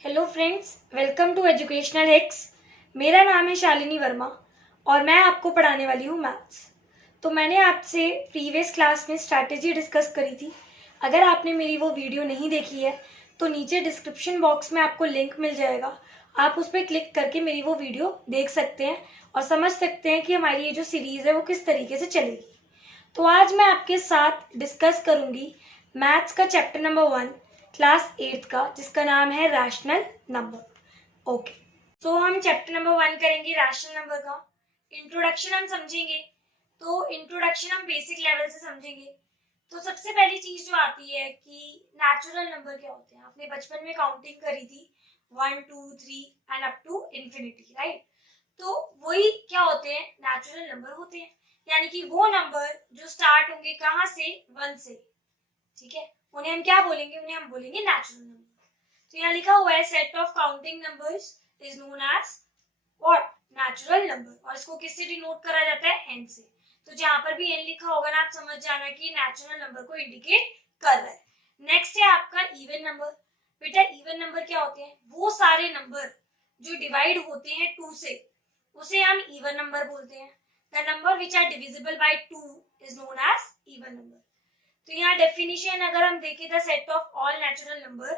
Hello friends, welcome to educational हिक्स। मेरा नाम है शालिनी वर्मा और मैं आपको पढ़ाने वाली हूँ मैथ्स। तो मैंने आपसे प्रीवियस क्लास में स्ट्रैटेजी डिस्कस करी थी। अगर आपने मेरी वो वीडियो नहीं देखी है तो नीचे डिस्क्रिप्शन बॉक्स में आपको लिंक मिल जाएगा। आप उस पर क्लिक करके मेरी वो वीडियो देख सकते हैं और समझ सकते हैं कि हमारी ये जो सीरीज़ है वो किस तरीके से चलेगी। तो आज मैं आपके साथ डिस्कस करूंगी मैथ्स का चैप्टर नंबर 1 क्लास 8 का, जिसका नाम है रैशनल नंबर। ओके, तो हम चैप्टर नंबर 1 करेंगे रैशनल नंबर का। इंट्रोडक्शन हम समझेंगे, तो इंट्रोडक्शन हम बेसिक लेवल से समझेंगे। तो सबसे पहली चीज जो आती है कि नेचुरल नंबर क्या होते हैं। आपने बचपन में काउंटिंग करी थी 1 2 3 and up to infinity, right. तो वही क्या होते हैं, नेचुरल नंबर होते हैं। यानी कि वो नंबर जो स्टार्ट होंगे कहाँ से, 1 से, ठीक है। उन्हें हम क्या बोलेंगे, उन्हें हम बोलेंगे नेचुरल नंबर। तो यहाँ लिखा हुआ है set of counting numbers is known as what, natural number. और इसको किससे डिनोट करा जाता है, एन से। तो जहां पर भी एन लिखा होगा ना, आप समझ जाना कि नेचुरल नंबर को इंडिकेट कर रहा है। नेक्स्ट है आपका इवन नंबर। बेटा इवन नंबर क्या होते हैं, वो सारे नंबर जो डिवाइड होते हैं 2 से, उसे हम इवन नंबर बोलते हैं। The number which are divisible by 2 is known as even number. तो यहाँ डेफिनेशन अगर हम देखें, the set of all natural number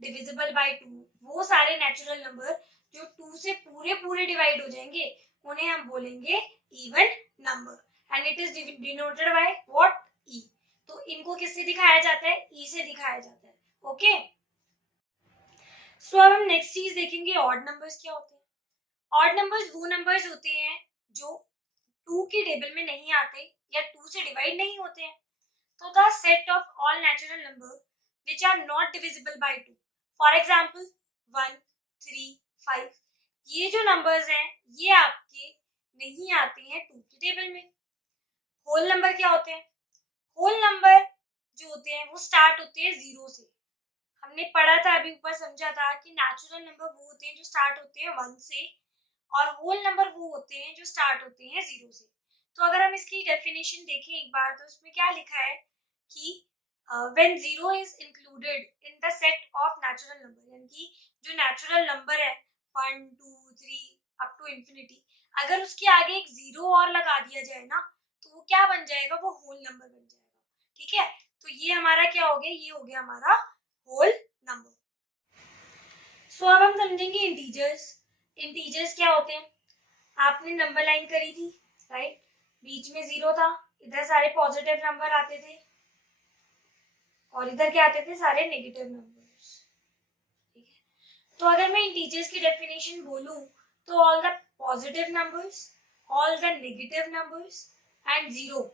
divisible by 2, वो सारे नेचुरल नंबर जो 2 से पूरे पूरे डिवाइड हो जाएंगे उन्हें हम बोलेंगे even number. And it is denoted by what, E. तो इनको किससे दिखाया जाता है, ई से दिखाया जाता है। ओके, सो अब हम नेक्स्ट चीज देखेंगे, ऑड नंबर्स क्या होते हैं। ऑड नंबर्स वो नंबर्स होते हैं जो 2 की टेबल में नहीं आते या 2 से डिवाइड नहीं होते हैं। So the set of all natural numbers which are not divisible by 2. For example, 1, 3, 5. ये जो नंबर्स हैं ये आपके नहीं आते हैं 2 की टेबल में। होल नंबर क्या होते हैं, होल नंबर जो होते हैं वो स्टार्ट होते हैं 0 से। हमने पढ़ा था अभी ऊपर, समझा था कि नेचुरल नंबर वो होते हैं जो स्टार्ट होते हैं 1 से, और होल नंबर वो होते हैं जो स्टार्ट होते हैं 0 से। तो अगर हम इसकी डेफिनेशन देखें एक बार, तो इसमें क्या लिखा है कि when 0 is included in the set of natural number, यानी कि जो नेचुरल नंबर है 1 2 3 अप टू इंफिनिटी, अगर उसके आगे एक 0 और लगा दिया जाए ना, तो वो क्या बन जाएगा, वो होल नंबर बन जाएगा। ठीक है, तो ये हमारा क्या हो गया, ये हो गया हमारा होल नंबर। सो अब हम समझेंगे इंटीजर्स। इंटीजर्स क्या होते हैं, आपने नंबर लाइन करी थी, राइट। बीच में 0 था, इधर सारे पॉजिटिव नंबर आते थे और इधर क्या आते थे, सारे नेगेटिव नंबर्स। ठीक है, तो अगर मैं इंटीजर्स की डेफिनेशन बोलूं, तो all the positive numbers, all the negative numbers and 0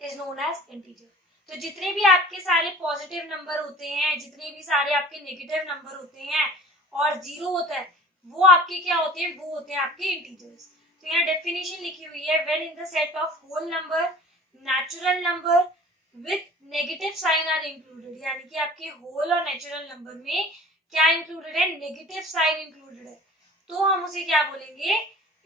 is known as integer. तो जितने भी आपके सारे पॉजिटिव नंबर होते हैं, जितने भी सारे आपके नेगेटिव नंबर होते हैं और 0 होता है, वो आपके क्या होते हैं, वो होते हैं आपके इंटीजर्स। तो यहाँ डेफिनेशन लिखी हुई है, when in the set of whole number natural number with negative sign are included, यानी कि आपके होल और नेचुरल नंबर में क्या इंक्लूडेड है, नेगेटिव साइन इंक्लूडेड है, तो हम उसे क्या बोलेंगे,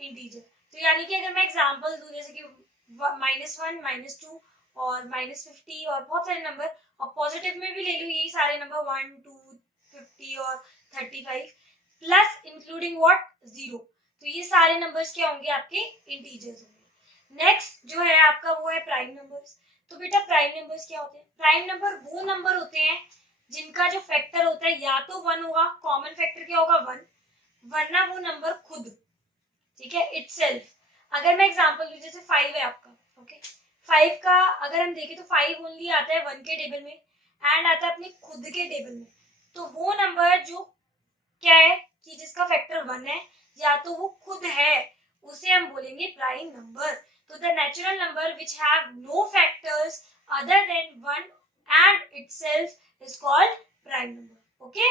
इंटीजर। तो यानी कि अगर मैं एग्जांपल दूं, जैसे कि -1 -2 और -50 और बहुत सारे नंबर, और पॉजिटिव में भी ले लूं यही सारे नंबर 1 2 50 और 35 प्लस इंक्लूडिंग व्हाट, 0, तो ये सारे नंबर्स क्या होंगे, आपके इंटीजर्स होंगे। नेक्स्ट जो है आपका वो है प्राइम नंबर्स। तो बेटा प्राइम नंबर्स क्या होते हैं, प्राइम नंबर वो नंबर होते हैं जिनका जो फैक्टर होता है या तो 1 होगा, कॉमन फैक्टर क्या होगा 1, वरना वो नंबर खुद, ठीक है, इटसेल्फ। अगर मैं एग्जांपल दूं, जैसे 5 है आपका, ओके, 5 का अगर हम देखें तो 5 ओनली आता है 1 के टेबल में एंड आता है अपने खुद के टेबल में। तो वो नंबर जो क्या है कि जिसका फैक्टर 1 है या तो वो खुद है, उसे हम बोलेंगे प्राइम नंबर। तो the natural number which have no factors other than 1 and itself is called prime number. Okay,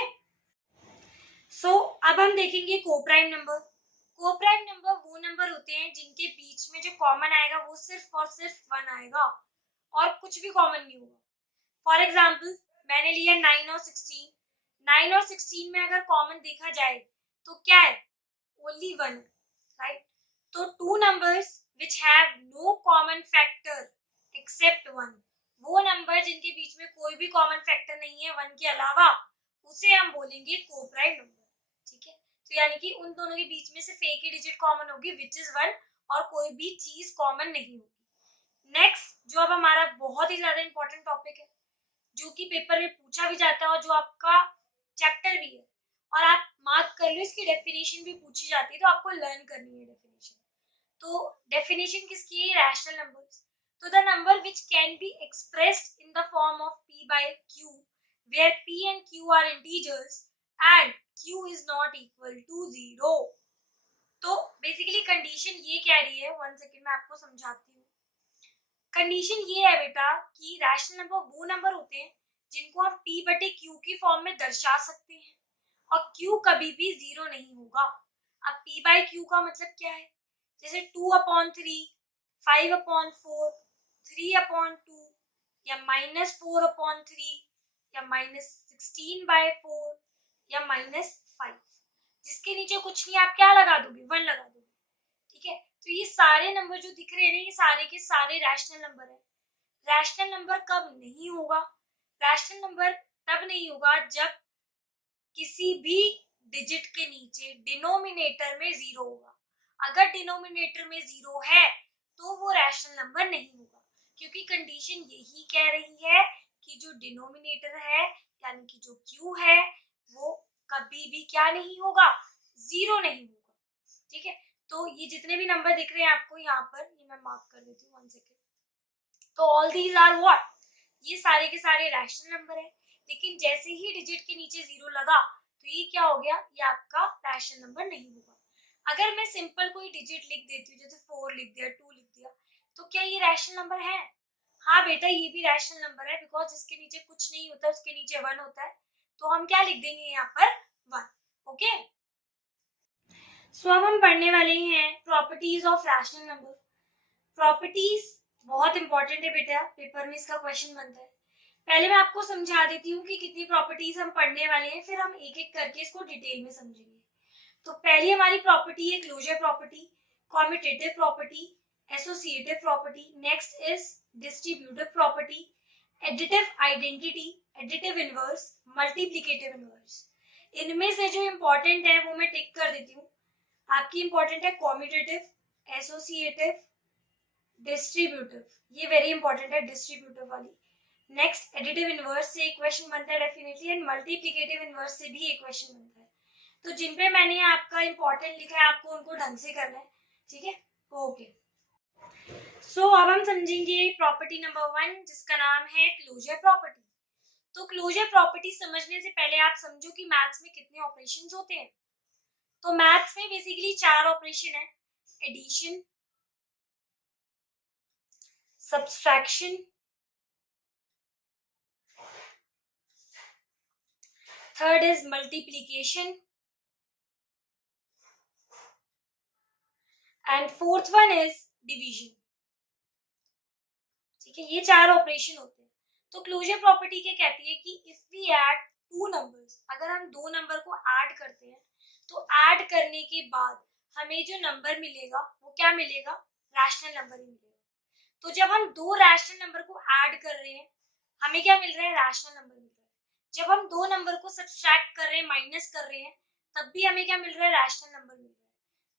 so अब हम देखेंगे coprime number. Coprime number वो नंबर होते हैं जिनके बीच में जो कॉमन आएगा वो सिर्फ और सिर्फ 1 आएगा और कुछ भी कॉमन नहीं होगा। फॉर एग्जाम्पल मैंने लिया 9 और 16। 9 और 16 में अगर कॉमन देखा जाए तो क्या है, ओनली 1, राइट। तो 2 numbers which have no common factor except 1, वो नंबर जिनके बीच में कोई भी कॉमन फैक्टर नहीं है 1 के अलावा, उसे हम बोलेंगे को प्राइम नंबर। यानी कि उन दोनों के बीच में सिर्फ एक ही डिजिट कॉमन होगी विच इज 1, और कोई भी चीज कॉमन नहीं होगी। नेक्स्ट जो अब हमारा बहुत ही ज्यादा इंपॉर्टेंट टॉपिक है, जो कि पेपर में पूछा भी जाता है और जो आपका चैप्टर भी है, और आप मार्क कर लो, इसकी डेफिनेशन भी पूछी जाती है, तो आपको लर्न करनी है डेफिनेशन। तो डेफिनेशन किसकी है? Rational numbers. तो the number which can be expressed in the form of p by q, where p and q are integers and q is not equal to 0। तो बेसिकली कंडीशन ये कह रही है, 1 second में आपको समझाती हूँ। कंडीशन ये है बेटा कि रैशनल नंबर वो नंबर होते हैं जिनको हम p बटे q की फॉर्म में दर्शा सकते हैं, और q कभी भी 0 नहीं होगा। अब p by q का मतलब क्या है? जैसे 2/3, 5/4, 3/2, या -4/3, या -16/4, या -5। जिसके नीचे कुछ नहीं, आप क्या लगा दोगे? 1 लगा दोगे। ठीक है, तो ये सारे नंबर जो दिख रहे हैं ना, ये सारे के सारे रैशनल नंबर है। रैशनल नंबर कब नहीं होगा? रैशनल नंबर तब नहीं होगा जब किसी भी डिजिट के नीचे डिनोमिनेटर में 0 होगा। अगर डिनोमिनेटर में 0 है तो वो रैशनल नंबर नहीं होगा, क्योंकि कंडीशन यही कह रही है कि जो डिनोमिनेटर है यानी कि जो q है वो कभी भी क्या नहीं होगा? 0 नहीं होगा। ठीक है, तो ये जितने भी नंबर दिख रहे हैं आपको यहाँ पर, ये मैं मार्क कर देती हूँ 1 सेकेंड। तो ऑल दीज आर व्हाट? ये सारे के सारे रैशनल नंबर है, लेकिन जैसे ही डिजिट के नीचे 0 लगा तो ये क्या हो गया? ये आपका रैशनल नंबर नहीं होगा। अगर मैं सिंपल कोई डिजिट लिख देती हूँ, जैसे 4 लिख दिया, 2 लिख दिया, तो क्या ये रैशनल नंबर है? हाँ बेटा, ये भी रैशनल नंबर है, बिकॉज जिसके नीचे कुछ नहीं होता उसके नीचे 1 होता है, तो हम क्या लिख देंगे यहाँ पर? 1। ओके, सो अब हम पढ़ने वाले हैं properties of rational number. Properties बहुत इंपॉर्टेंट है बेटा, पेपर में इसका क्वेश्चन बनता है। पहले मैं आपको समझा देती हूँ कि कितनी प्रॉपर्टीज हम पढ़ने वाले हैं, फिर हम एक एक करके इसको डिटेल में समझेंगे। तो पहली हमारी प्रॉपर्टी है closure property, commutative property, associative property. Next is distributive property, additive identity, additive inverse, multiplicative inverse. इनमें से जो इंपॉर्टेंट है वो मैं टिक कर देती हूँ। आपकी इंपॉर्टेंट है कॉम्यूटेटिव, एसोसिएटिव, डिस्ट्रीब्यूटिव, ये वेरी इंपॉर्टेंट है डिस्ट्रीब्यूटिव वाली। नेक्स्ट एडिटिव इनवर्स से एक क्वेश्चन बनता है डेफिनेटली, एंड मल्टीप्लिकेटिव इनवर्स से भी एक क्वेश्चन बनता है। तो जिन पे मैंने आपका इंपॉर्टेंट लिखा है आपको उनको ढंग से करना है। ठीक है, ओके। सो अब हम समझेंगे प्रॉपर्टी नंबर 1, जिसका नाम है क्लोजर प्रॉपर्टी। तो क्लोजर प्रॉपर्टी समझने से पहले आप समझो कि मैथ्स में कितने ऑपरेशंस होते हैं। तो मैथ्स में बेसिकली 4 ऑपरेशन है, addition, subtraction, third is multiplication, and fourth one is division. ठीक है, ये 4 ऑपरेशन होते हैं। तो क्लोजर प्रॉपर्टी क्या कहती है कि इफ वी ऐड 2 नंबर्स, अगर हम 2 नंबर को ऐड करते हैं तो ऐड करने के बाद हमें जो नंबर मिलेगा वो क्या मिलेगा? रैशनल नंबर ही मिलेगा। तो जब हम 2 रैशनल नंबर को ऐड कर रहे हैं हमें क्या मिल रहा है? रैशनल नंबर मिल रहा है। जब हम 2 नंबर को सब्सट्रैक्ट कर रहे हैं, माइनस कर रहे हैं, तब भी हमें क्या मिल रहा है? रैशनल नंबर मिल रहा है।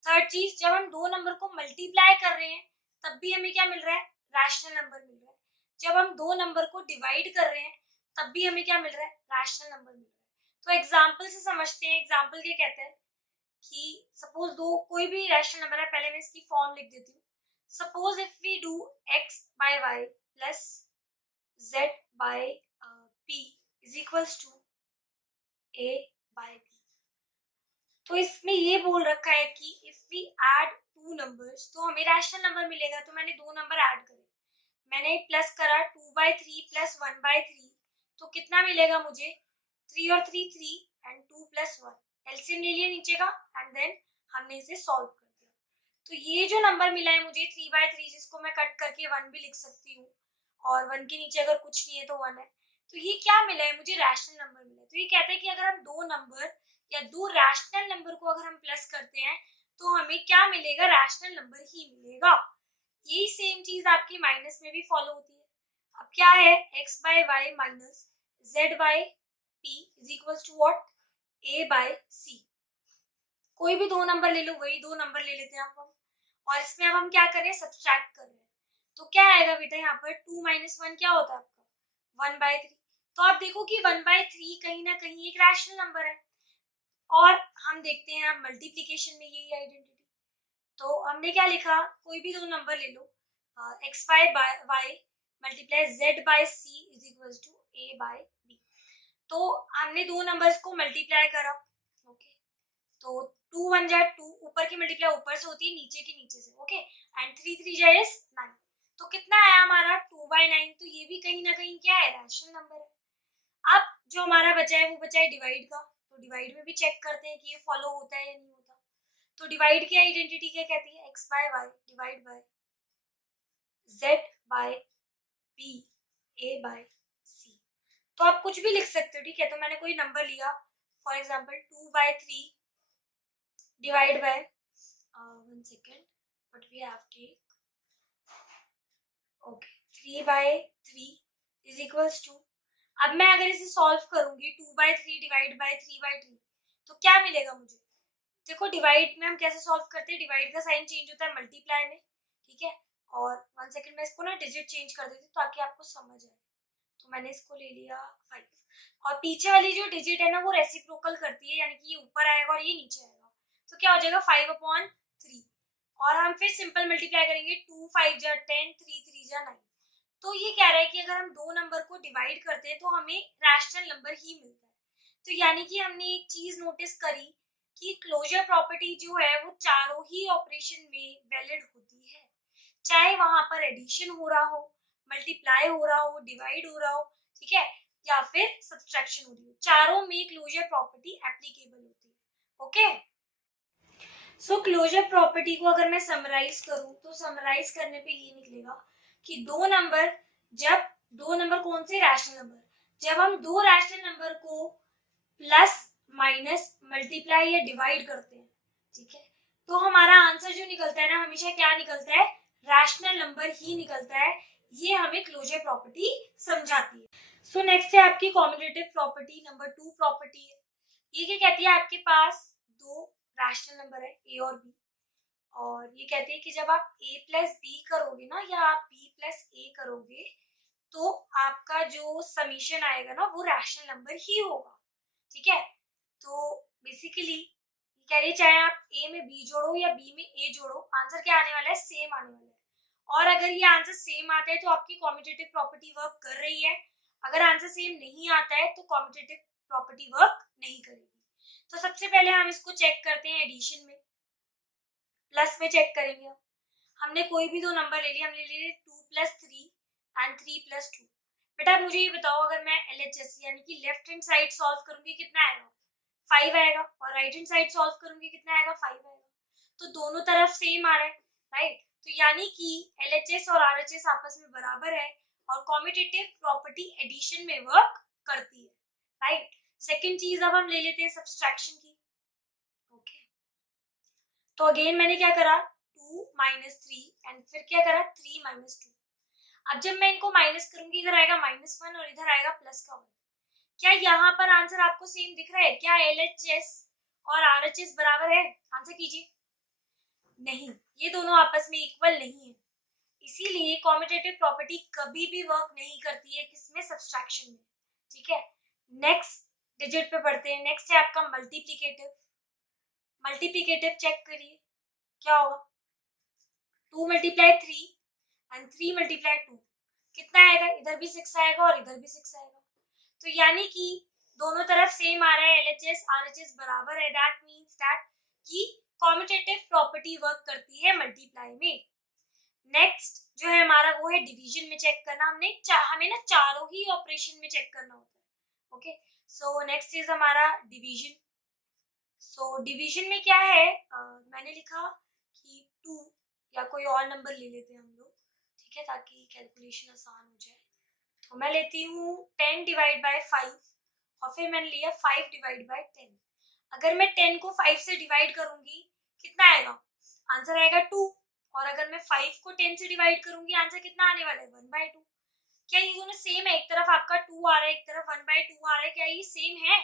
थर्ड चीज, जब हम 2 नंबर को मल्टीप्लाई कर रहे हैं तब भी हमें क्या मिल रहा है? रैशनल नंबर मिल रहा है। जब हम 2 नंबर को डिवाइड कर रहे हैं तब भी हमें क्या मिल रहा है? रैशनल नंबर मिल रहा है। तो एग्जाम्पल से समझते हैं। एग्जाम्पल क्या कहते हैं कि सपोज दो कोई भी रैशनल नंबर है, पहले मैं इसकी फॉर्म लिख देती हूँ। Suppose if we do x by y plus z by p is equals to a by b। तो इसमें ये बोल रखा है कि इफ वी ऐड 2 नंबर्स तो हमें रैशनल नंबर मिलेगा। तो मैंने 2 नंबर ऐड करे, मैंने प्लस करा 2/3 प्लस 1/3, तो कितना मिलेगा मुझे? 3 और 3 3 एंड 2 प्लस 1। एलसीएम ले लिया नीचे का एंड देन हमने इसे सॉल्व कर दिया। तो ये जो नंबर मिला है मुझे 3/3, जिसको मैं कट करके 1 भी लिख सकती हूँ, और 1 के नीचे अगर कुछ नहीं है तो 1 है। तो ये क्या मिला है मुझे? रैशनल नंबर मिला है। तो ये कहते हैं कि अगर हम 2 नंबर या 2 रैशनल नंबर को अगर हम प्लस करते हैं तो हमें क्या मिलेगा? रैशनल नंबर ही मिलेगा। यही सेम चीज आपकी माइनस में भी फॉलो होती है। अब क्या है? x by y minus z by p is equal to what? a by c। कोई भी दो नंबर ले लो, वही दो नंबर ले लेते हैं आप हम। और इसमें अब हम क्या कर रहे हैं, सब्सट्रैक्ट कर रहे हैं। तो क्या आएगा बेटा यहाँ पर, 2 - 1 क्या होता है आपका 1/3। तो आप देखो कि 1/3 कहीं ना कहीं एक रैशनल नंबर है। और हम देखते हैं अब मल्टीप्लीकेशन में यही आइडेंटिटी। तो हमने क्या लिखा, कोई भी दो नंबर ले लो, xy y multiply z/c is equal to a/b। तो हमने दो नंबर्स को मल्टीप्लाई करा, ओके। तो 2 1 जा 2, ऊपर की मल्टीप्लाई ऊपर से होती है, नीचे की नीचे से, ओके। एंड 3 3 जा 9। तो कितना आया हमारा 2/9। तो ये भी कहीं ना कहीं क्या है, रैशनल नंबर है। अब जो हमारा बचा है वो बचा है डिवाइड का। तो डिवाइड में भी चेक करते हैं कि ये फॉलो होता है या नहीं होता। तो डिवाइड की आइडेंटिटी क्या कहती है, x/y divide by z/b a/c। तो आप कुछ भी लिख सकते हो, ठीक है। तो मैंने कोई नंबर लिया, for example 2/3 divide by 1 second, what we have take, okay, 3/3 is equals to। अब मैं अगर इसे सॉल्व करूंगी 2/3 डिवाइड बाय 3/3, तो क्या मिलेगा मुझे। देखो डिवाइड में हम कैसे सॉल्व करते हैं, डिवाइड का साइन चेंज होता है मल्टीप्लाई में, ठीक है। और 1 सेकेंड में इसको ना डिजिट चेंज कर देती हूँ ताकि आपको समझ आए। तो मैंने इसको ले लिया 5, और पीछे वाली जो डिजिट है ना वो रेसिप्रोकल करती है, यानी कि ये ऊपर आएगा और ये नीचे आएगा। तो क्या हो जाएगा 5/3। और हम फिर सिंपल मल्टीप्लाई करेंगे, 2 5 जा 10, 3 3 जा 9। तो ये कह रहा है कि अगर हम दो नंबर को डिवाइड करते हैं तो हमें रैशनल नंबर ही मिलता है। तो यानी कि हमने एक चीज नोटिस करी कि क्लोजर प्रॉपर्टी जो है वो चारों ही ऑपरेशन में वैलिड होती है, चाहे वहां पर एडिशन हो रहा हो, मल्टीप्लाई हो रहा हो, डिवाइड हो रहा हो, ठीक है, या फिर सब्सट्रैक्शन हो रही हो, चारों में क्लोजर प्रॉपर्टी एप्लीकेबल होती है, ओके। सो क्लोजर प्रॉपर्टी को अगर मैं समराइज करूं तो समराइज करने पे ये निकलेगा कि दो नंबर कौन से, रैशनल नंबर, जब हम दो रैशनल नंबर को प्लस माइनस मल्टीप्लाई या डिवाइड करते हैं, ठीक है, तो हमारा आंसर जो निकलता है ना हमेशा क्या निकलता है, रैशनल नंबर ही निकलता है। ये हमें क्लोजर प्रॉपर्टी समझाती है। सो नेक्स्ट है आपकी कॉम्यूटेटिव प्रॉपर्टी, नंबर 2 प्रॉपर्टी है। ये क्या कहती है, आपके पास दो रैशनल नंबर है a और b, और ये कहती है कि जब आप a प्लस बी करोगे ना, या आप b प्लस a करोगे, तो आपका जो समीशन आएगा ना वो रैशनल नंबर ही होगा, ठीक है। तो बेसिकली कह रही है चाहे आप a में b जोड़ो या b में a जोड़ो, आंसर क्या आने वाला है, सेम आने वाला है। और अगर ये आंसर सेम आता है तो आपकी कॉम्यूटेटिव प्रॉपर्टी वर्क कर रही है, अगर आंसर सेम नहीं आता है तो कॉम्यूटेटिव प्रॉपर्टी वर्क नहीं करेगी। तो सबसे पहले हम इसको चेक करते हैं एडिशन में, प्लस में चेक करेंगे। हमने कोई भी दो नंबर ले लिए, हमने ले लिए 2 + 3 एंड 3 + 2। बेटा मुझे ये बताओ, अगर मैं LHS यानी कि लेफ्ट हैंड साइड सॉल्व करूंगी कितना आएगा, 5 आएगा, और राइट हैंड साइड सॉल्व करूंगी कितना आएगा, 5 आएगा। तो दोनों तरफ सेम आ रहा है, राइट। तो यानी कि LHS और RHS आपस में बराबर है, और कॉम्यूटेटिव प्रॉपर्टी एडिशन में वर्क करती है, राइट। सेकेंड चीज अब हम ले लेते हैं सब्सट्रैक्शन की, ओके। तो अगेन मैंने क्या करा, 2 - 3 एंड फिर क्या करा, 3 - 2। अब जब मैं इनको माइनस करूंगी, इधर आएगा -1 और इधर आएगा प्लस का 1। क्या यहाँ पर आंसर आपको सेम दिख रहा है, क्या LHS और RHS बराबर है, आंसर कीजिए। नहीं, ये दोनों आपस में इक्वल नहीं है, इसीलिए कॉम्यूटेटिव प्रॉपर्टी कभी भी वर्क नहीं करती है किसमें, सब्सट्रैक्शन में, ठीक है। नेक्स्ट डिजिट पे पढ़ते हैं, नेक्स्ट है आपका मल्टीप्लिकेटिव। मल्टीप्लिकेटिव चेक करिए क्या होगा, 2 × 3 एंड 3 × 2 कितना आएगा, इधर भी 6 आएगा और इधर भी 6 आएगा। तो यानी कि दोनों तरफ सेम आ रहा है, LHS RHS बराबर है, दैट मींस दैट कि कॉम्यूटेटिव प्रॉपर्टी वर्क करती है मल्टीप्लाई में। नेक्स्ट जो है हमारा वो है डिवीजन में चेक करना, हमें ना चारों ही ऑपरेशन में चेक करना होता है, ओके। सो नेक्स्ट इज हमारा डिवीजन। सो डिवीजन में क्या है, मैंने लिखा कि 2 या कोई और नंबर ले लेते हैं हम लोग, ठीक है, ताकि कैलकुलेशन आसान हो जाए। तो मैं लेती हूँ 10 / 5, और फिर मैंने लिया 5 / 10। अगर मैं 10 को 5 से डिवाइड करूंगी कितना आएगा, आंसर आएगा 2। और अगर मैं 5 को 10 से डिवाइड करूंगी, आंसर कितना आने वाला है, 1/2। क्या ये दोनों सेम है, एक तरफ आपका 2 आ रहा है, एक तरफ 1/2 आ रहा है, क्या ये सेम है,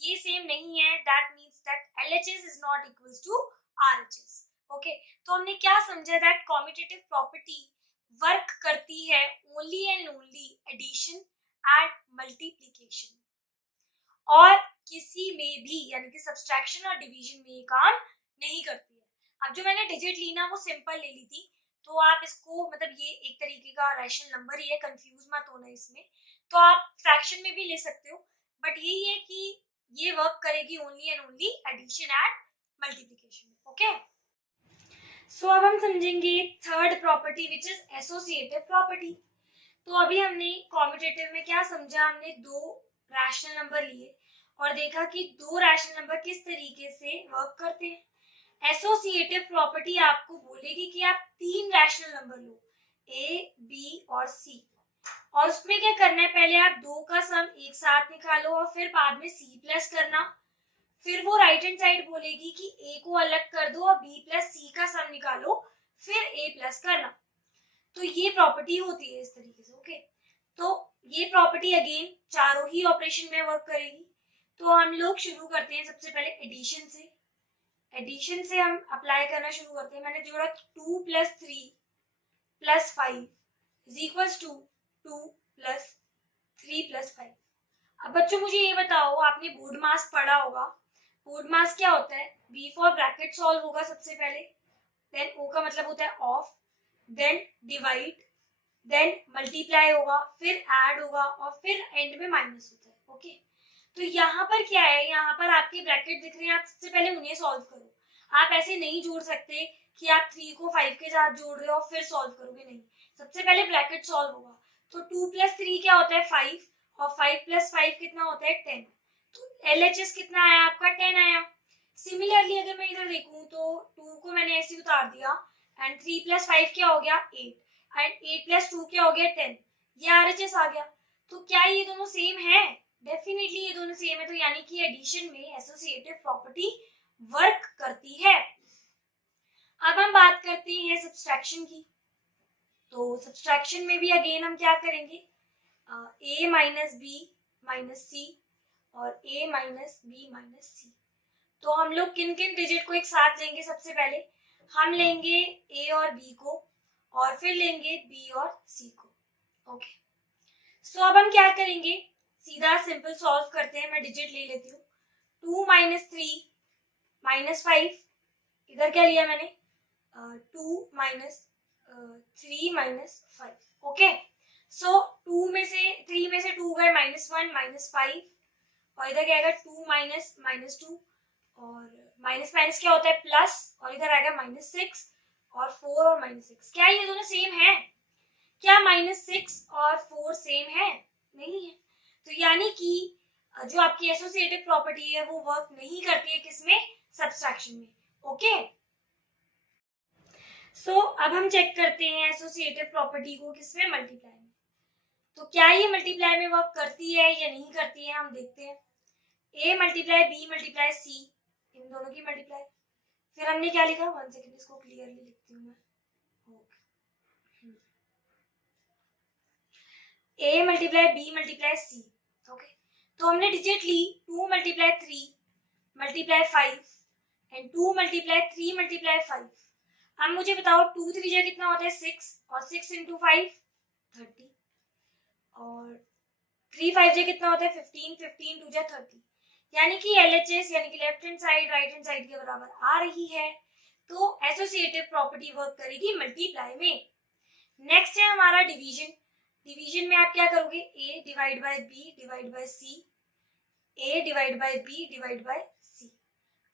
ये सेम नहीं है, that means that LHS is not equals to RHS। Okay, तो हमने क्या समझा दैट कॉम्यूटेटिव प्रॉपर्टी वर्क करती है only and only addition and multiplication, और किसी में भी यानी कि सब्सट्रैक्शन और डिवीजन में ये काम नहीं करती है। अब जो मैंने डिजिट ली ना वो सिंपल ले ली थी, तो आप इसको मतलब ये एक तरीके का रैशनल नंबर ही है, कंफ्यूज मत होना इसमें। तो आप फ्रैक्शन में भी ले सकते हो, बट यही है कि ये वर्क करेगी only and only addition and multiplication में। ओके, सो अब हम समझेंगे third property which is associative property. तो अभी हमने कॉम्यूटेटिव में क्या समझा, हमने दो रैशनल नंबर लिए और देखा कि दो रैशनल नंबर किस तरीके से वर्क करते हैं। एसोसिएटिव प्रॉपर्टी आपको बोलेगी कि आप तीन रैशनल नंबर लो, ए, बी और सी, और उसमें क्या करना है, पहले आप दो का सम एक साथ निकालो और फिर बाद में सी प्लस करना। फिर वो राइट हैंड साइड बोलेगी कि ए को अलग कर दो और बी प्लस सी का सम निकालो, फिर ए प्लस करना। तो ये प्रॉपर्टी होती है इस तरीके से। ओके, तो ये प्रॉपर्टी अगेन चारों ही ऑपरेशन में वर्क करेगी। तो हम लोग शुरू करते हैं सबसे पहले एडिशन से। एडिशन से हम अप्लाई करना शुरू करते हैं। मैंने जोड़ा 2 + 3 + 5 इज इक्वल्स टू 2 + 3 + 5। अब बच्चों मुझे ये बताओ, आपने बोर्ड मास पढ़ा होगा, बोर्ड मास क्या होता है, बी फॉर ब्रैकेट सॉल्व होगा सबसे पहले, देन ओ का मतलब होता है of, then divide, then multiply होगा, फिर ऐड होगा और फिर एंड में माइनस होता है। ओके, तो यहाँ पर क्या है, यहाँ पर आपके ब्रैकेट दिख रहे हैं, आप सबसे पहले उन्हें सॉल्व करो। आप ऐसे नहीं जोड़ सकते कि आप 3 को 5 के साथ जोड़ रहे हो और फिर सॉल्व करोगे, नहीं, सबसे पहले ब्रैकेट सॉल्व होगा। तो 2 + 3 क्या होता है 5, और 5 + 5 कितना होता है 10। तो LHS कितना आया आपका 10 आया। सिमिलरली अगर मैं इधर देखूं तो 2 को मैंने ऐसे उतार दिया एंड 3 + 5 क्या हो गया 8, एंड 8 + 2 क्या हो गया 10, ये RHS आ गया। तो क्या ये दोनों सेम है, डेफिनेटली ये दोनों सेम है। तो यानी कि एडिशन में एसोसिएटिव प्रॉपर्टी वर्क करती है। अब हम बात करते हैं सब्सट्रैक्शन की। तो सब्सट्रैक्शन में भी अगेन हम क्या करेंगे, a - b - c और a - b - c। तो हम लोग किन किन डिजिट को एक साथ लेंगे, सबसे पहले हम लेंगे a और b को, और फिर लेंगे b और c को। ओके, सो अब हम क्या करेंगे, सीधा सिंपल सॉल्व करते हैं। मैं डिजिट ले लेती हूँ, 2 - 3 - 5, इधर क्या लिया मैंने 2 - 3 - 5। ओके, सो 2 में से 3 में से 2 गए -1 -5, और इधर क्या आएगा 2 - -2, और माइनस माइनस क्या होता है प्लस, और इधर आएगा -6 और 4 और -6। क्या ये दोनों सेम है, क्या -6 और 4 सेम है, नहीं है। तो यानी कि जो आपकी एसोसिएटिव प्रॉपर्टी है वो वर्क नहीं करती है किसमें, सब्सट्रैक्शन में। ओके, सो अब हम चेक करते हैं एसोसिएटिव प्रॉपर्टी को किसमें, मल्टीप्लाई में। तो क्या ये मल्टीप्लाई में वर्क करती है या नहीं करती है, हम देखते हैं। a × b × c, इन दोनों की मल्टीप्लाई। फिर हमने क्या लिखा, 1 सेकेंड इसको क्लियरली लिखती हूँ मैं। a × b × c। ओके, तो हमने डिजिट ली 2 × 3 × 5 एंड 2 × 3 × 5। अब मुझे बताओ 2 3 जा कितना होता है 6, और 6 × 5 30, और 3 5 जा कितना होता है 15, 15 2 जा 30। यानी कि LHS यानी कि left hand side right hand side के बराबर आ रही है। तो एसोसिएटिव प्रॉपर्टी वर्क करेगी मल्टीप्लाई में। नेक्स्ट है हमारा डिवीजन। डिवीजन में आप क्या करोगे, a divide by b divide by c, a divide by b divide by c।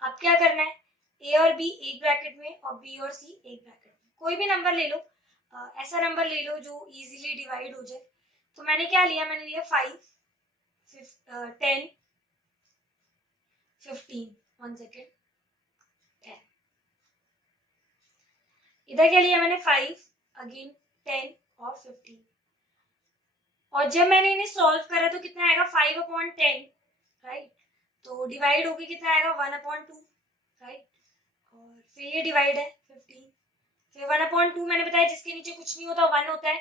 अब क्या करना है, a और b एक ब्रैकेट में और b और c एक ब्रैकेट में। कोई भी नंबर ले लो, ऐसा नंबर ले लो जो इजीली डिवाइड हो जाए। तो मैंने क्या लिया, मैंने लिया 5 10 15, 1 सेकेंड 10। इधर क्या लिया मैंने 5 अगेन 10 और 15, और जब मैंने इन्हें सॉल्व करा तो कितना आएगा 5/10, राइट। तो डिवाइड होके कितना आएगा 1/2, राइट। और फिर ये डिवाइड है 15, फिर 1/2 मैंने बताया जिसके नीचे कुछ नहीं होता 1 होता है।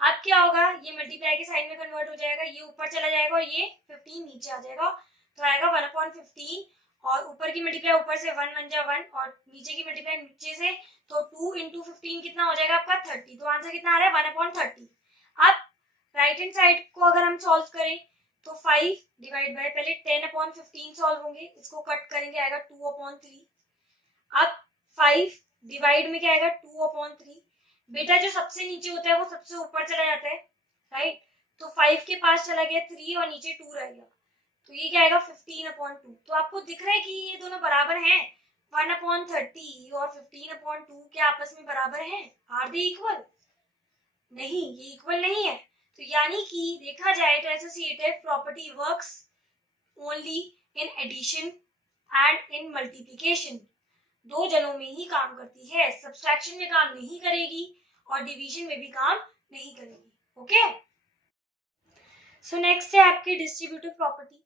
अब क्या होगा, ये मल्टीप्लाई के साइन में कन्वर्ट हो जाएगा, ये ऊपर चला जाएगा और ये 15 नीचे आ जाएगा, तो आएगा 1/15, और ऊपर की मल्टीप्लाई ऊपर से 1 1 जा 1 और नीचे की मल्टीप्लाई नीचे से, तो 2 इंटू 15 कितना हो जाएगा आपका 30। तो आंसर कितना आ रहा है 1/30। अब राइट हैंड साइड को अगर हम सॉल्व करें तो 5 डिवाइड बाय पहले 10/15 सॉल्व होंगे, इसको कट करेंगे आएगा 2/3। अब 5 डिवाइड में क्या आएगा 2/3। बेटा जो सबसे नीचे होता है वो सबसे ऊपर चला जाता है, राइट। तो 5 के पास चला गया 3 और नीचे 2 रह गया, तो ये क्या आएगा 15/2। तो आपको दिख रहा है कि ये दोनों बराबर हैं, 1/30 और 15/2 क्या आपस में बराबर हैं? Are they equal? नहीं, ये इक्वल नहीं है। तो यानी कि देखा जाए तो associative property works only in addition and in multiplication. दो जनों में ही काम करती है, सब्सट्रैक्शन में काम नहीं करेगी और डिवीजन में भी काम नहीं करेगी। ओके, सो नेक्स्ट है आपकी डिस्ट्रीब्यूटिव प्रॉपर्टी।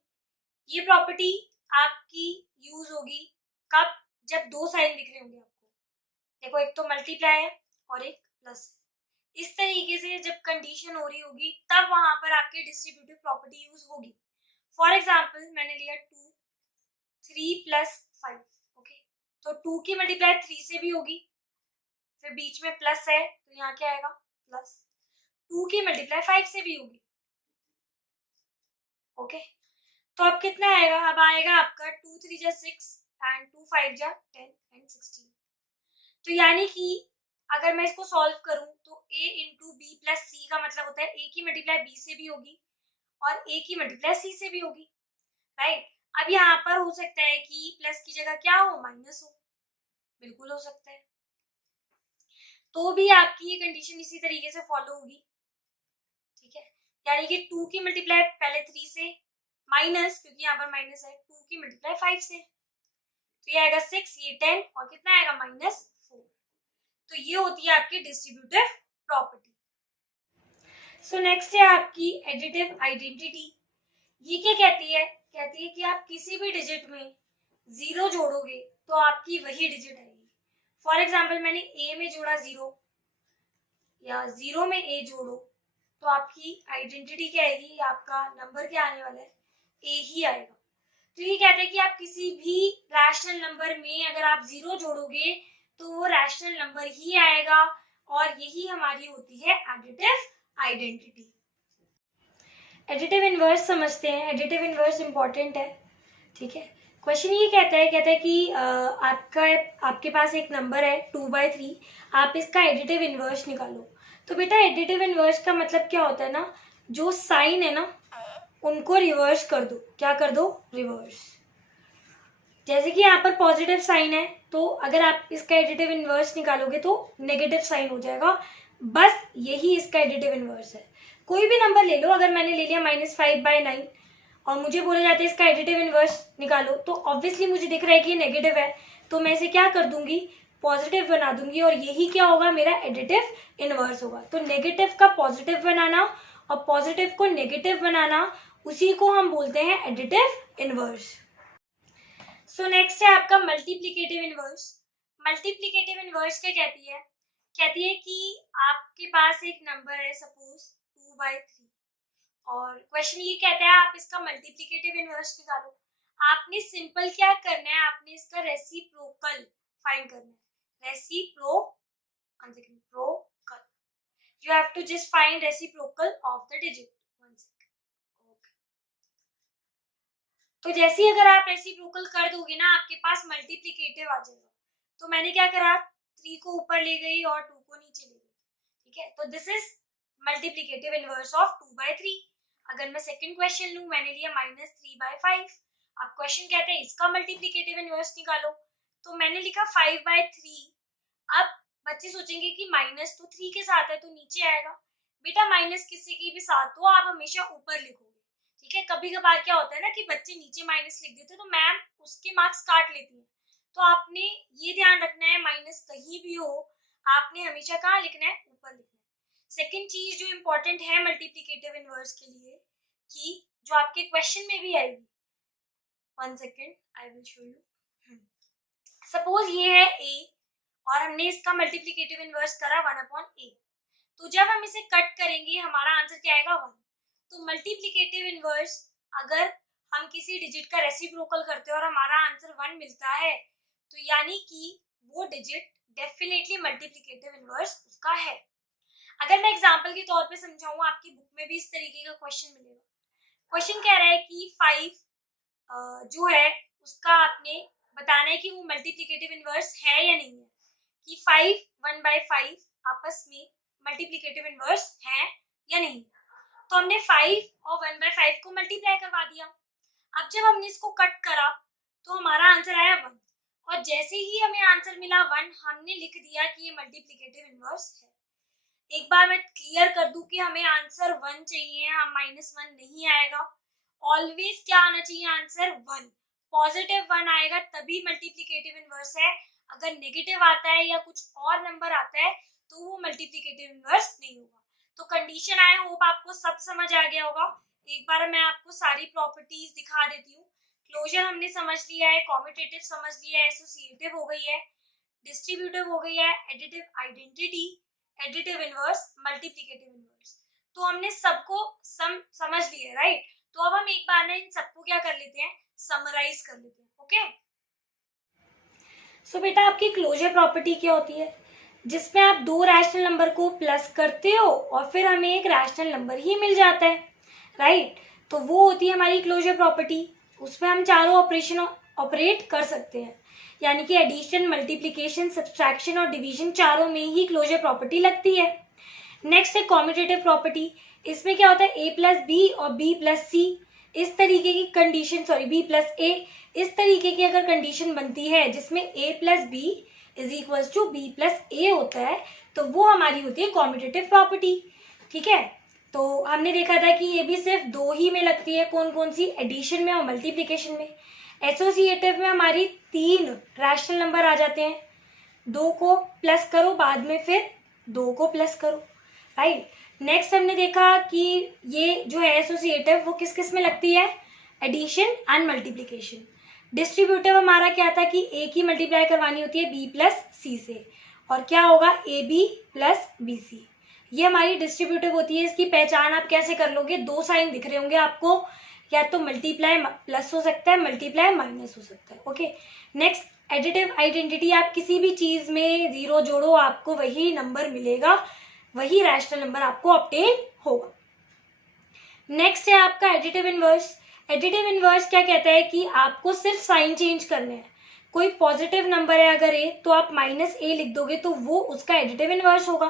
ये प्रॉपर्टी आपकी यूज होगी कब? जब दो साइन दिख रहे होंगे आपको। देखो एक तो मल्टीप्लाई है और एक प्लस। इस तरीके से जब कंडीशन हो रही होगी तब वहां पर आपकी डिस्ट्रीब्यूटिव प्रॉपर्टी यूज होगी। फॉर एग्जाम्पल मैंने लिया 2 3 + 5। ओके, तो 2 की मल्टीप्लाई 3 से भी होगी, फिर बीच में प्लस है तो यहाँ क्या आएगा प्लस। 2 की मल्टीप्लाई 5 से भी होगी। ओके, तो अब कितना आएगा? अब आएगा आपका 2 3 जा 6 एंड 2 5 जा 10 एंड 16। तो यानी कि अगर मैं इसको सॉल्व करूं तो a इंटू बी प्लस सी का मतलब होता है a की मल्टीप्लाई b से भी होगी और a की मल्टीप्लाई c से भी होगी, राइट। अब यहाँ पर हो सकता है कि प्लस की जगह क्या हो, माइनस हो, बिल्कुल हो सकता है। तो भी आपकी ये कंडीशन इसी तरीके से फॉलो होगी, ठीक है। यानी कि 2 की मल्टीप्लाई पहले 3 से माइनस, क्योंकि यहाँ पर माइनस है, 2 की मल्टीप्लाई 5 से, तो ये आएगा 6, ये 10 और कितना आएगा -4। तो ये होती है आपकी डिस्ट्रीब्यूटिव प्रॉपर्टी। सो नेक्स्ट है आपकी एडिटिव आइडेंटिटी। ये क्या कहती है? कहती है कि आप किसी भी डिजिट में 0 जोड़ोगे तो आपकी वही डिजिट आएगी। फॉर एग्जाम्पल मैंने a में जोड़ा 0 या 0 में a जोड़ो तो आपकी आइडेंटिटी क्या आएगी? आपका नंबर क्या आने वाला है? a ही आएगा। तो ये कहते हैं कि आप किसी भी रैशनल नंबर में अगर आप 0 जोड़ोगे तो वो रैशनल नंबर ही आएगा और यही हमारी होती है एडिटिव आइडेंटिटी। एडिटिव इनवर्स समझते हैं। एडिटिव इनवर्स इंपॉर्टेंट है, ठीक है। क्वेश्चन ये कहता है कि आपके पास एक नंबर है 2/3, आप इसका एडिटिव इनवर्स निकालो। तो बेटा एडिटिव इनवर्स का मतलब क्या होता है ना, जो साइन है ना उनको रिवर्स कर दो। क्या कर दो? रिवर्स। जैसे कि यहाँ पर पॉजिटिव साइन है तो अगर आप इसका एडिटिव इनवर्स निकालोगे तो नेगेटिव साइन हो जाएगा, बस यही इसका एडिटिव इनवर्स है। कोई भी नंबर ले लो, अगर मैंने ले लिया -5/9 और मुझे बोला जाता है इसका एडिटिव इनवर्स निकालो, तो ऑब्वियसली मुझे दिख रहा है कि ये नेगेटिव है, तो मैं इसे क्या कर दूंगी? पॉजिटिव बना दूंगी और यही क्या होगा? मेरा एडिटिव इनवर्स होगा। तो नेगेटिव का पॉजिटिव बनाना और पॉजिटिव को नेगेटिव बनाना, उसी को हम बोलते हैं एडिटिव इनवर्स। सो नेक्स्ट है आपका मल्टीप्लिकेटिव इनवर्स। मल्टीप्लिकेटिव इनवर्स क्या कहती है? कहती है कि आपके पास एक नंबर है सपोज 2/3 और क्वेश्चन ये कहता है आप इसका मल्टीप्लिकेटिव इनवर्स निकालो। आपने सिंपल क्या करना है? आपने इसका रेसिप्रोकल फाइंड करना है। Reciprocal, you have to just find reciprocal of the digit. तो जैसे ही अगर आप रेसिप्रोकल कर दोगे ना आपके पास मल्टीप्लिकेटिव आ जाएगा। तो मैंने क्या करा, 3 को ऊपर ले गई और 2 को नीचे ले गई, ठीक है। तो this is multiplicative inverse of 2/3। अगर मैं सेकंड क्वेश्चन लूं, मैंने लिया -3/5। अब क्वेश्चन कहते हैं इसका मल्टीप्लिकेटिव इनवर्स निकालो, तो मैंने लिखा 5/3। अब बच्चे सोचेंगे कि माइनस तो 3 के साथ है तो नीचे आएगा। बेटा माइनस किसी की भी साथ हो आप हमेशा ऊपर लिखोगे, ठीक है। कभी कभार क्या होता है ना कि बच्चे नीचे माइनस लिख देते तो मैम उसके मार्क्स काट लेती है। तो आपने ये ध्यान रखना है माइनस कहीं भी हो आपने हमेशा कहाँ लिखना है? ऊपर लिखना है। सेकंड चीज जो इम्पोर्टेंट है मल्टीप्लिकेटिव इनवर्स के लिए, कि जो आपके क्वेश्चन में भी आएगी, 1 second I will show you. Suppose ये है a और हमने इसका मल्टीप्लिकेटिव इनवर्स करा 1/a। तो जब हम इसे कट करेंगे हमारा आंसर क्या आएगा? 1। तो मल्टीप्लिकेटिव इनवर्स अगर हम किसी डिजिट का रेसिप्रोकल करते हैं और हमारा आंसर 1 मिलता है, तो यानी कि वो डिजिट डेफिनेटली मल्टीप्लिकेटिव इनवर्स उसका है। अगर मैं एग्जांपल के तौर पे समझाऊं, आपकी बुक में भी इस तरीके का क्वेश्चन मिलेगा। क्वेश्चन कह रहा है कि 5 जो है उसका आपने बताना है कि वो मल्टीप्लिकेटिव इनवर्स है या नहीं है, कि 5 1/5 आपस में मल्टीप्लिकेटिव इनवर्स है या नहीं। तो हमने 5 और 1/5 को मल्टीप्लाई करवा दिया। अब जब हमने इसको कट करा तो हमारा आंसर आया 1, और जैसे ही हमें आंसर मिला 1, हमने लिख दिया कि ये मल्टीप्लिकेटिव इनवर्स है। एक बार मैं क्लियर कर दूं कि हमें आंसर 1 चाहिए, हम -1 नहीं आएगा। ऑलवेज क्या आना चाहिए आंसर 1, पॉजिटिव 1 आएगा तभी मल्टीप्लिकेटिव इनवर्स है। अगर नेगेटिव आता है या कुछ और नंबर आता है तो वो मल्टीप्लिकेटिव इनवर्स नहीं होगा। तो कंडीशन आई होप आपको सब समझ आ गया होगा। एक बार मैं आपको सारी प्रॉपर्टीज दिखा देती हूँ। क्लोजर हमने समझ लिया है, कॉम्यूटेटिव समझ लिया है, एसोसिएटिव हो गई है, डिस्ट्रीब्यूटिव हो गई है, additive identity, additive inverse, multiplicative inverse. तो हमने सबको समझ लिया, राइट। तो अब हम एक बार ना इन सबको क्या कर लेते हैं, समराइज कर लेते हैं। ओके, सो बेटा आपकी क्लोजर प्रॉपर्टी क्या होती है, जिसमें आप 2 रैशनल नंबर को प्लस करते हो और फिर हमें एक रैशनल नंबर ही मिल जाता है, राइट। तो वो होती है हमारी क्लोजर प्रॉपर्टी। उसमें हम चारों ऑपरेशन ऑपरेट कर सकते हैं, यानी कि एडिशन, मल्टीप्लिकेशन, सब्सट्रैक्शन और डिवीजन चारों में ही क्लोजर प्रॉपर्टी लगती है। नेक्स्ट है कॉम्यूटेटिव प्रॉपर्टी। इसमें क्या होता है, a प्लस बी और b प्लस सी, इस तरीके की condition, sorry b plus a, इस तरीके की अगर कंडीशन बनती है जिसमें a plus B is equal to b plus a होता है, तो वो हमारी होती है कॉम्यूटेटिव प्रॉपर्टी। ठीक है, तो हमने देखा था कि ये भी सिर्फ 2 ही में लगती है, कौन कौन सी, एडिशन में और मल्टीप्लिकेशन में। एसोसिएटिव में हमारी 3 रैशनल नंबर आ जाते हैं, 2 को प्लस करो, बाद में फिर 2 को प्लस करो, राइट। नेक्स्ट हमने देखा कि ये जो है एसोसिएटिव वो किस किस में लगती है, एडिशन एंड मल्टीप्लिकेशन। डिस्ट्रीब्यूटिव हमारा क्या था कि ए की मल्टीप्लाई करवानी होती है बी प्लस सी से, और क्या होगा, A B plus B C. ये हमारी डिस्ट्रीब्यूटिव होती है। इसकी पहचान आप कैसे कर लोगे, 2 साइन दिख रहे होंगे आपको, या तो मल्टीप्लाई प्लस हो सकता है, मल्टीप्लाई माइनस हो सकता है। ओके, नेक्स्ट एडिटिव आइडेंटिटी, आप किसी भी चीज में 0 जोड़ो आपको वही नंबर मिलेगा, वही रैशनल नंबर आपको ऑब्टेन होगा। नेक्स्ट है आपका एडिटिव इनवर्स। एडिटिव इनवर्स क्या कहता है कि आपको सिर्फ साइन चेंज करने हैं। कोई पॉजिटिव नंबर है अगर ए, तो आप -a लिख दोगे तो वो उसका एडिटिव इनवर्स होगा,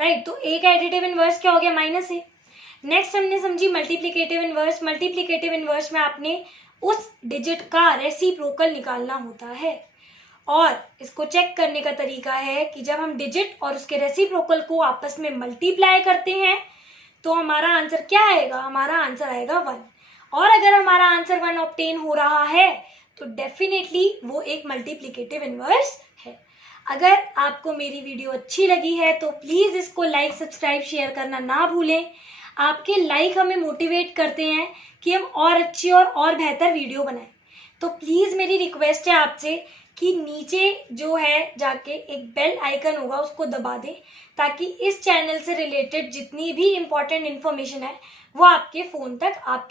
राइट। तो ए का एडिटिव इनवर्स क्या हो गया, -a। नेक्स्ट हमने समझी मल्टीप्लिकेटिव इनवर्स। मल्टीप्लिकेटिव इनवर्स में आपने उस डिजिट का रेसिप्रोकल निकालना होता है, और इसको चेक करने का तरीका है कि जब हम डिजिट और उसके रेसिप्रोकल को आपस में मल्टीप्लाई करते हैं तो हमारा आंसर क्या आएगा, हमारा आंसर आएगा 1। और अगर हमारा आंसर 1 ऑब्टेन हो रहा है तो डेफिनेटली वो एक मल्टीप्लिकेटिव इनवर्स है। अगर आपको मेरी वीडियो अच्छी लगी है तो प्लीज इसको लाइक, सब्सक्राइब, शेयर करना ना भूलें। आपके लाइक हमें मोटिवेट करते हैं कि हम और अच्छी और बेहतर वीडियो बनाएं। तो प्लीज मेरी रिक्वेस्ट है आपसे कि नीचे जो है जाके एक बेल आइकन होगा उसको दबा दें, ताकि इस चैनल से रिलेटेड जितनी भी इम्पोर्टेंट इन्फॉर्मेशन है वो आपके फोन तक, आपके